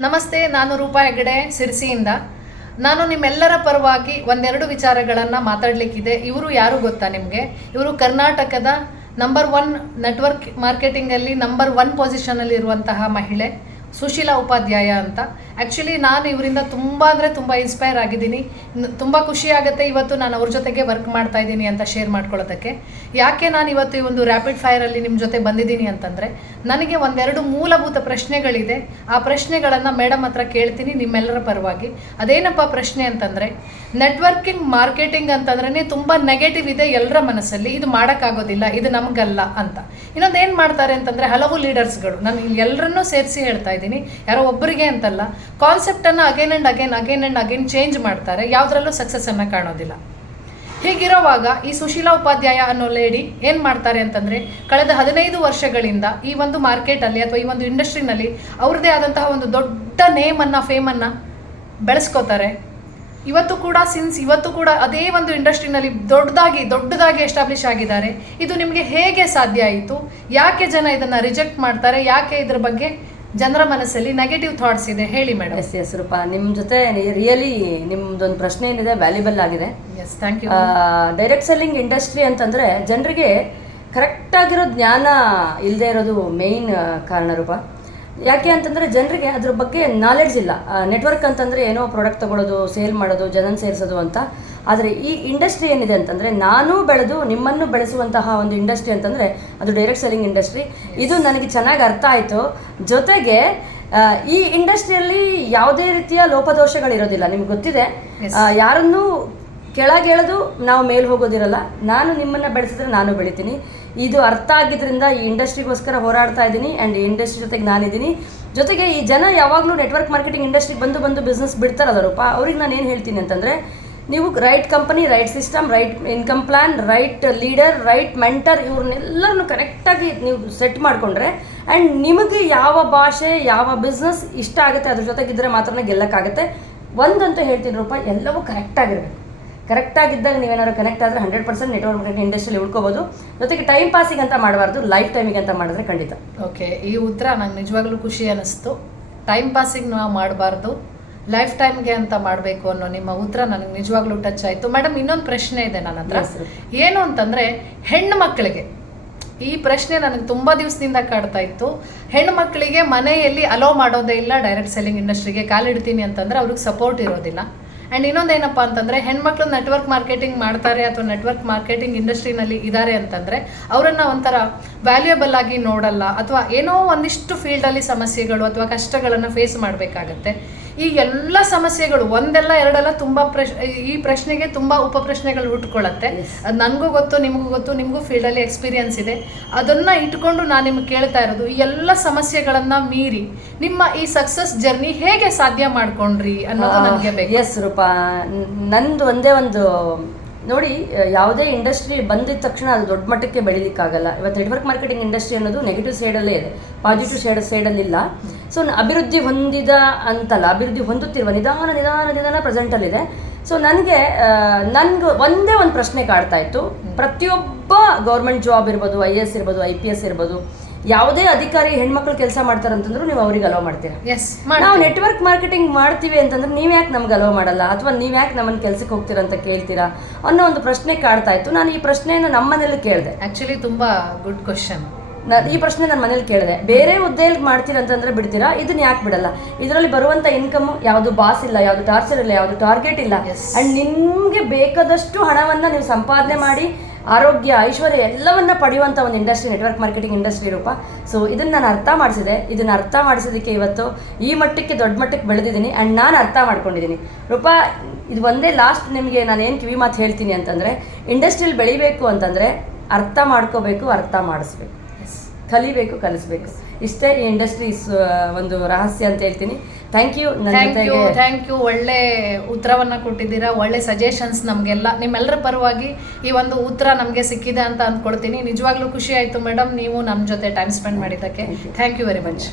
ನಮಸ್ತೆ, ನಾನು ರೂಪಾ ಹೆಗಡೆ ಸಿರ್ಸಿಯಿಂದ. ನಾನು ನಿಮ್ಮೆಲ್ಲರ ಪರವಾಗಿ ಒಂದೆರಡು ವಿಚಾರಗಳನ್ನು ಮಾತಾಡಲಿಕ್ಕಿದೆ. ಇವರು ಯಾರು ಗೊತ್ತಾ ನಿಮಗೆ? ಇವರು ಕರ್ನಾಟಕದ ನಂಬರ್ ಒನ್ ನೆಟ್ವರ್ಕ್ ಮಾರ್ಕೆಟಿಂಗಲ್ಲಿ ನಂಬರ್ ಒನ್ ಪೊಸಿಷನಲ್ಲಿರುವಂತಹ ಮಹಿಳೆ. ಸುಶೀಲಾ ಉಪಾಧ್ಯಾಯ ಅಂತ. ಆ್ಯಕ್ಚುಲಿ ನಾನು ಇವರಿಂದ ತುಂಬ ಅಂದರೆ ತುಂಬ ಇನ್ಸ್ಪೈರ್ ಆಗಿದ್ದೀನಿ. ತುಂಬ ಖುಷಿ ಆಗುತ್ತೆ ಇವತ್ತು ನಾನು ಅವ್ರ ಜೊತೆಗೆ ವರ್ಕ್ ಮಾಡ್ತಾ ಇದ್ದೀನಿ ಅಂತ ಶೇರ್ ಮಾಡ್ಕೊಳ್ಳೋದಕ್ಕೆ. ಯಾಕೆ ನಾನು ಇವತ್ತು ಈ ಒಂದು ರ್ಯಾಪಿಡ್ ಫೈರಲ್ಲಿ ನಿಮ್ಮ ಜೊತೆ ಬಂದಿದ್ದೀನಿ ಅಂತಂದರೆ, ನನಗೆ ಒಂದೆರಡು ಮೂಲಭೂತ ಪ್ರಶ್ನೆಗಳಿದೆ. ಆ ಪ್ರಶ್ನೆಗಳನ್ನು ಮೇಡಮ್ ಹತ್ರ ಕೇಳ್ತೀನಿ ನಿಮ್ಮೆಲ್ಲರ ಪರವಾಗಿ. ಅದೇನಪ್ಪ ಪ್ರಶ್ನೆ ಅಂತಂದರೆ ನೆಟ್ವರ್ಕಿಂಗ್ ಮಾರ್ಕೆಟಿಂಗ್ ಅಂತಂದ್ರೆ ತುಂಬ ನೆಗೆಟಿವ್ ಇದೆ ಎಲ್ಲರ ಮನಸ್ಸಲ್ಲಿ. ಇದು ಮಾಡೋಕ್ಕಾಗೋದಿಲ್ಲ, ಇದು ನಮಗಲ್ಲ ಅಂತ. ಇನ್ನೊಂದು ಏನು ಮಾಡ್ತಾರೆ ಅಂತಂದರೆ, ಹಲವು ಲೀಡರ್ಸ್ಗಳು ನಾನು ಎಲ್ಲರನ್ನೂ ಸೇರಿಸಿ ಹೇಳ್ತಾ ಇದ್ದೀನಿ ಯಾರೋ ಒಬ್ಬರಿಗೆ ಅಂತಲ್ಲ ಕಾನ್ಸೆಪ್ಟನ್ನು again and again again and again change ಮಾಡ್ತಾರೆ. ಯಾವುದರಲ್ಲೂ ಸಕ್ಸಸ್ಸನ್ನು ಕಾಣೋದಿಲ್ಲ. ಹೀಗಿರುವಾಗ ಈ ಸುಶೀಲಾ ಉಪಾಧ್ಯಾಯ ಅನ್ನೋ ಲೇಡಿ ಏನು ಮಾಡ್ತಾರೆ ಅಂತಂದರೆ, ಕಳೆದ ಹದಿನೈದು ವರ್ಷಗಳಿಂದ ಈ ಒಂದು ಮಾರ್ಕೆಟಲ್ಲಿ ಅಥವಾ ಈ ಒಂದು ಇಂಡಸ್ಟ್ರಿನಲ್ಲಿ ಅವ್ರದ್ದೇ ಆದಂತಹ ಒಂದು ದೊಡ್ಡ ನೇಮನ್ನು ಫೇಮನ್ನು ಬೆಳೆಸ್ಕೋತಾರೆ. ಇವತ್ತು ಕೂಡ ಸಿನ್ಸ್ ಇವತ್ತು ಕೂಡ ಅದೇ ಒಂದು ಇಂಡಸ್ಟ್ರಿನಲ್ಲಿ ದೊಡ್ಡದಾಗಿ ದೊಡ್ಡದಾಗಿ ಎಸ್ಟಾಬ್ಲಿಷ್ ಆಗಿದ್ದಾರೆ. ಇದು ನಿಮಗೆ ಹೇಗೆ ಸಾಧ್ಯ ಆಯಿತು? ಯಾಕೆ ಜನ ಇದನ್ನು ರಿಜೆಕ್ಟ್ ಮಾಡ್ತಾರೆ? ಯಾಕೆ ಇದ್ರ ಬಗ್ಗೆ ಜನರ ಮನಸ್ಸಲ್ಲಿ ನೆಗೆಟಿವ್ ಥಾಟ್ಸ್ ಇದೆ ಹೇಳಿ ಮೇಡಮ್ ಎಸ್ ಎಸ್ ರೂಪ. ನಿಮ್ಮ ಜೊತೆ ರಿಯಲಿ ನಿಮ್ದೊಂದು ಪ್ರಶ್ನೆ ಏನಿದೆ ವ್ಯಾಲ್ಯೂಬಲ್ ಆಗಿದೆ. Yes thank you direct selling industry ಅಂತಂದರೆ ಜನರಿಗೆ ಕರೆಕ್ಟಾಗಿರೋ ಜ್ಞಾನ ಇಲ್ಲದೆ ಇರೋದು ಮೇಯ್ನ್ ಕಾರಣ ರೂಪ. ಯಾಕೆ ಅಂತಂದರೆ ಜನರಿಗೆ ಅದ್ರ ಬಗ್ಗೆ ನಾಲೆಡ್ಜ್ ಇಲ್ಲ. ನೆಟ್ವರ್ಕ್ ಅಂತಂದರೆ ಏನೋ ಪ್ರಾಡಕ್ಟ್ ತಗೊಳ್ಳೋದು ಸೇಲ್ ಮಾಡೋದು ಜನನ ಸೇರಿಸೋದು ಅಂತ. ಆದರೆ ಈ ಇಂಡಸ್ಟ್ರಿ ಏನಿದೆ ಅಂತಂದರೆ ನಾನು ಬೆಳೆದು ನಿಮ್ಮನ್ನು ಬೆಳೆಸುವಂತಹ ಒಂದು ಇಂಡಸ್ಟ್ರಿ ಅಂತಂದರೆ ಅದು ಡೈರೆಕ್ಟ್ ಸೆಲ್ಲಿಂಗ್ ಇಂಡಸ್ಟ್ರಿ ಇದು ನನಗೆ ಚೆನ್ನಾಗಿ ಅರ್ಥ ಆಯಿತು. ಜೊತೆಗೆ ಈ ಇಂಡಸ್ಟ್ರಿಯಲ್ಲಿ ಯಾವುದೇ ರೀತಿಯ ಲೋಪದೋಷಗಳಿರೋದಿಲ್ಲ. ನಿಮ್ಗೆ ಗೊತ್ತಿದೆ? ಯಾರನ್ನೂ ಕೆಳಗೆಳೆದು ನಾವು ಮೇಲೆ ಹೋಗೋದಿರಲ್ಲ. ನಾನು ನಿಮ್ಮನ್ನು ಬೆಳೆಸಿದ್ರೆ ನಾನು ಬೆಳಿತೀನಿ. ಇದು ಅರ್ಥ ಆಗಿದ್ದರಿಂದ ಈ ಇಂಡಸ್ಟ್ರಿಗೋಸ್ಕರ ಹೋರಾಡ್ತಾ ಇದ್ದೀನಿ ಆ್ಯಂಡ್ ಈ ಇಂಡಸ್ಟ್ರಿ ಜೊತೆಗೆ ನಾನಿದ್ದೀನಿ. ಜೊತೆಗೆ ಈ ಜನ ಯಾವಾಗಲೂ ನೆಟ್ವರ್ಕ್ ಮಾರ್ಕೆಟಿಂಗ್ ಇಂಡಸ್ಟ್ರಿಗೆ ಬಂದು ಬಂದು ಬಿಸ್ನೆಸ್ ಬಿಡ್ತಾರಲ್ಲ ರೂಪ ಅವ್ರಿಗೆ ನಾನು ಏನು ಹೇಳ್ತೀನಿ ಅಂತಂದರೆ ನೀವು right company right system right income plan right leader right mentor ಇವ್ರನ್ನೆಲ್ಲರನ್ನು ಕರೆಕ್ಟಾಗಿ ನೀವು ಸೆಟ್ ಮಾಡಿಕೊಂಡ್ರೆ ಆ್ಯಂಡ್ ನಿಮಗೆ ಯಾವ ಭಾಷೆ, ಯಾವ ಬಿಸ್ನೆಸ್ ಇಷ್ಟ ಆಗುತ್ತೆ ಅದ್ರ ಜೊತೆಗಿದ್ದರೆ ಮಾತ್ರ ಗೆಲ್ಲಕ್ಕಾಗುತ್ತೆ. ಒಂದಂತ ಹೇಳ್ತೀನಿ ರೂಪ, ಎಲ್ಲವೂ ಕರೆಕ್ಟಾಗಿರಬೇಕು ಕರೆಕ್ಟಾಗಿದ್ದಾಗ ನೀವೇನಾದ್ರು ಕನೆಕ್ಟ್ ಆದರೆ ಹಂಡ್ರೆಡ್ ಪರ್ಸೆಂಟ್ ನೆಟ್ವರ್ಕ್ ಮಾರ್ಕೆಟಿಂಗ್ ಇಂಡಸ್ಟ್ರಿಯಲ್ಲಿ ಉಳ್ಕೋಬೋದು. ಜೊತೆಗೆ ಟೈಮ್ ಪಾಸಿಗೆ ಅಂತ ಮಾಡಬಾರ್ದು ಲೈಫ್ ಟೈಮಿಗೆ ಅಂತ ಮಾಡಿದ್ರೆ ಖಂಡಿತ. ಓಕೆ ಈ ಉತ್ತರ ನಂಗೆ ನಿಜವಾಗ್ಲೂ ಖುಷಿ ಅನ್ನಿಸ್ತು ಟೈಮ್ ಪಾಸಿಗೆ ನಾವು ಮಾಡಬಾರ್ದು. ಲೈಫ್ ಟೈಮ್ಗೆ ಅಂತ ಮಾಡಬೇಕು ಅನ್ನೋ ನಿಮ್ಮ ಉತ್ತರ ನನಗೆ ನಿಜವಾಗ್ಲೂ ಟಚ್ ಆಯಿತು. ಮೇಡಮ್ ಇನ್ನೊಂದು ಪ್ರಶ್ನೆ ಇದೆ ನನ್ನ ಹತ್ರ. ಏನು ಅಂತಂದರೆ ಹೆಣ್ಣು ಮಕ್ಕಳಿಗೆ. ಈ ಪ್ರಶ್ನೆ ನನಗೆ ತುಂಬ ದಿವಸದಿಂದ ಕಾಡ್ತಾ ಇತ್ತು. ಹೆಣ್ಣು ಮಕ್ಕಳಿಗೆ ಮನೆಯಲ್ಲಿ ಅಲೋ ಮಾಡೋದೇ ಇಲ್ಲ ಡೈರೆಕ್ಟ್ ಸೆಲ್ಲಿಂಗ್ ಇಂಡಸ್ಟ್ರಿಗೆ ಕಾಲಿಡ್ತೀನಿ ಅಂತಂದರೆ ಅವ್ರಿಗೆ ಸಪೋರ್ಟ್ ಇರೋದಿಲ್ಲ. ಆ್ಯಂಡ್ ಇನ್ನೊಂದೇನಪ್ಪ ಅಂತಂದರೆ ಹೆಣ್ಮಕ್ಳು ನೆಟ್ವರ್ಕ್ ಮಾರ್ಕೆಟಿಂಗ್ ಮಾಡ್ತಾರೆ ಅಥವಾ ನೆಟ್ವರ್ಕ್ ಮಾರ್ಕೆಟಿಂಗ್ ಇಂಡಸ್ಟ್ರಿನಲ್ಲಿ ಇದ್ದಾರೆ ಅಂತಂದರೆ ಅವರನ್ನು ಒಂಥರ ವ್ಯಾಲ್ಯೂಯಬಲ್ ಆಗಿ ನೋಡಲ್ಲ ಅಥವಾ ಏನೋ ಒಂದಿಷ್ಟು ಫೀಲ್ಡಲ್ಲಿ ಸಮಸ್ಯೆಗಳು ಅಥವಾ ಕಷ್ಟಗಳನ್ನು ಫೇಸ್ ಮಾಡಬೇಕಾಗತ್ತೆ. ಈ ಎಲ್ಲ ಸಮಸ್ಯೆಗಳು ಒಂದೆಲ್ಲ ಎರಡೆಲ್ಲ ತುಂಬ ಪ್ರಶ್ ಈ ಪ್ರಶ್ನೆಗೆ ತುಂಬ ಉಪ ಪ್ರಶ್ನೆಗಳು ಹುಟ್ಕೊಳ್ಳುತ್ತೆ ಅದು ನನಗೂ ಗೊತ್ತು ನಿಮಗೂ ಗೊತ್ತು ನಿಮಗೂ ಫೀಲ್ಡಲ್ಲಿ ಎಕ್ಸ್ಪೀರಿಯನ್ಸ್ ಇದೆ. ಅದನ್ನು ಇಟ್ಕೊಂಡು ನಾನು ನಿಮ್ಗೆ ಕೇಳ್ತಾ ಇರೋದು ಈ ಎಲ್ಲ ಸಮಸ್ಯೆಗಳನ್ನು ಮೀರಿ ನಿಮ್ಮ ಈ ಸಕ್ಸಸ್ ಜರ್ನಿ ಹೇಗೆ ಸಾಧ್ಯ ಮಾಡ್ಕೊಂಡ್ರಿ ಅನ್ನೋದು ನನಗೆ ಬೇಕು. ಎಸ್ ರೂಪಾ. ನಂದು ಒಂದೇ ಒಂದು ನೋಡಿ ಯಾವುದೇ ಇಂಡಸ್ಟ್ರಿ ಬಂದಿದ ತಕ್ಷಣ ಅದು ದೊಡ್ಡ ಮಟ್ಟಕ್ಕೆ ಬೆಳಿಲಿಕ್ಕಾಗಲ್ಲ. ಇವತ್ತು ನೆಟ್ವರ್ಕ್ ಮಾರ್ಕೆಟಿಂಗ್ ಇಂಡಸ್ಟ್ರಿ ಅನ್ನೋದು ನೆಗೆಟಿವ್ ಸೈಡಲ್ಲೇ ಇದೆ. ಪಾಸಿಟಿವ್ ಸೈಡ್ ಸೈಡಲ್ಲಿಲ್ಲ ಸೊ ಅಭಿವೃದ್ಧಿ ಹೊಂದಿದ ಅಂತಲ್ಲ ಅಭಿವೃದ್ಧಿ ಹೊಂದುತ್ತಿರುವ ನಿಧಾನ ನಿಧಾನ ನಿಧಾನ ಪ್ರೆಸೆಂಟಲ್ಲಿದೆ ಸೊ ನನಗೆ ನನಗೆ ಒಂದೇ ಒಂದು ಪ್ರಶ್ನೆ ಕಾಡ್ತಾ ಇತ್ತು. ಪ್ರತಿಯೊಬ್ಬ ಗೌರ್ಮೆಂಟ್ ಜಾಬ್ ಇರ್ಬೋದು ಐ ಎಸ್ ಇರ್ಬೋದು ಐ ಪಿ ಎಸ್ ಇರ್ಬೋದು ಯಾವುದೇ ಅಧಿಕಾರಿ ಹೆಣ್ಮಕ್ಳು ಕೆಲಸ ಮಾಡ್ತಾರಂತಂದ್ರು ನೀವು ಅವ್ರಿಗೆ ಅಲೋ ಮಾಡ್ತೀರಾ? ಎಸ್ ನಾವು ನೆಟ್ವರ್ಕ್ ಮಾರ್ಕೆಟಿಂಗ್ ಮಾಡ್ತೀವಿ ಅಂತಂದ್ರೆ ನೀವು ಯಾಕೆ ನಮ್ಗೆ ಅಲೋ ಮಾಡಲ್ಲ? ಅಥವಾ ನೀವು ಯಾಕೆ ನಮ್ಮನ್ನ ಕೆಲಸಕ್ಕೆ ಹೋಗ್ತೀರಾ ಅಂತ ಕೇಳ್ತೀರಾ? ಅನ್ನೋ ಒಂದು ಪ್ರಶ್ನೆ ಕಾಡ್ತಾ ಇತ್ತು. ನಾನು ಈ ಪ್ರಶ್ನೆಯನ್ನು ನಮ್ಮ ಮನೇಲಿ ಕೇಳಿದೆ. ಆ್ಯಕ್ಚುಲಿ ತುಂಬ ಗುಡ್ ಕ್ವಶನ್ ನಾನು ಈ ಪ್ರಶ್ನೆ ನನ್ನ ಮನೇಲಿ ಕೇಳಿದೆ. ಬೇರೆ ಹುದ್ದೆಯಲ್ಲಿ ಮಾಡ್ತೀರಾ ಅಂತಂದ್ರೆ ಬಿಡ್ತೀರಾ? ಇದನ್ನ ಯಾಕೆ ಬಿಡಲ್ಲ? ಇದರಲ್ಲಿ ಬರುವಂತ ಇನ್ಕಮ್ ಯಾವುದು ಬಾಸ್ ಇಲ್ಲ ಯಾವುದು ಟಾರ್ಚರ್ ಇಲ್ಲ ಯಾವುದು ಟಾರ್ಗೆಟ್ ಇಲ್ಲ. ಅಂಡ್ ನಿಮ್ಗೆ ಬೇಕಾದಷ್ಟು ಹಣವನ್ನ ನೀವು ಸಂಪಾದನೆ ಮಾಡಿ ಆರೋಗ್ಯ ಐಶ್ವರ್ಯ ಎಲ್ಲವನ್ನ ಪಡೆಯುವಂಥ ಒಂದು industry network marketing industry Roopa. So ಇದನ್ನ ನಾನು ಅರ್ಥ ಮಾಡಿಸಿದೆ. ಇದನ್ನ ಅರ್ಥ ಮಾಡಿಸೋದಕ್ಕೆ ಇವತ್ತು ಈ ಮಟ್ಟಕ್ಕೆ ದೊಡ್ಡ ಮಟ್ಟಕ್ಕೆ ಬೆಳೆದಿದ್ದೀನಿ ಆ್ಯಂಡ್ ನಾನು ಅರ್ಥ ಮಾಡ್ಕೊಂಡಿದ್ದೀನಿ. ರೂಪ ಇದು ಒಂದೇ ಲಾಸ್ಟ್ ನಿಮಗೆ ನಾನು ಏನು ಕಿವಿ ಮಾತು ಹೇಳ್ತೀನಿ ಅಂತಂದರೆ ಇಂಡಸ್ಟ್ರಿಯಲ್ಲಿ ಬೆಳಿಬೇಕು ಅಂತಂದರೆ ಅರ್ಥ ಮಾಡ್ಕೋಬೇಕು ಅರ್ಥ ಮಾಡಿಸ್ಬೇಕು. ಕಲಿಬೇಕು ಕಲಿಸ್ಬೇಕು. ಇಷ್ಟೇ ಈ ಇಂಡಸ್ಟ್ರಿ ಒಂದು ರಹಸ್ಯ ಅಂತ ಹೇಳ್ತೀನಿ. Thank you thank you thank you ಒಳ್ಳೆ ಉತ್ತರವನ್ನು ಕೊಟ್ಟಿದ್ದೀರಾ ಒಳ್ಳೆ ಸಜೆಷನ್ಸ್ ನಮಗೆಲ್ಲ ನಿಮ್ಮೆಲ್ಲರ ಪರವಾಗಿ ಈ ಒಂದು ಉತ್ತರ ನಮಗೆ ಸಿಕ್ಕಿದೆ ಅಂತ ಅಂದ್ಕೊಳ್ತೀನಿ ನಿಜವಾಗ್ಲೂ ಖುಷಿ ಆಯಿತು ಮೇಡಮ್ ನೀವು ನಮ್ಮ ಜೊತೆ ಟೈಮ್ ಸ್ಪೆಂಡ್ ಮಾಡಿದ್ದಕ್ಕೆ. Thank you very much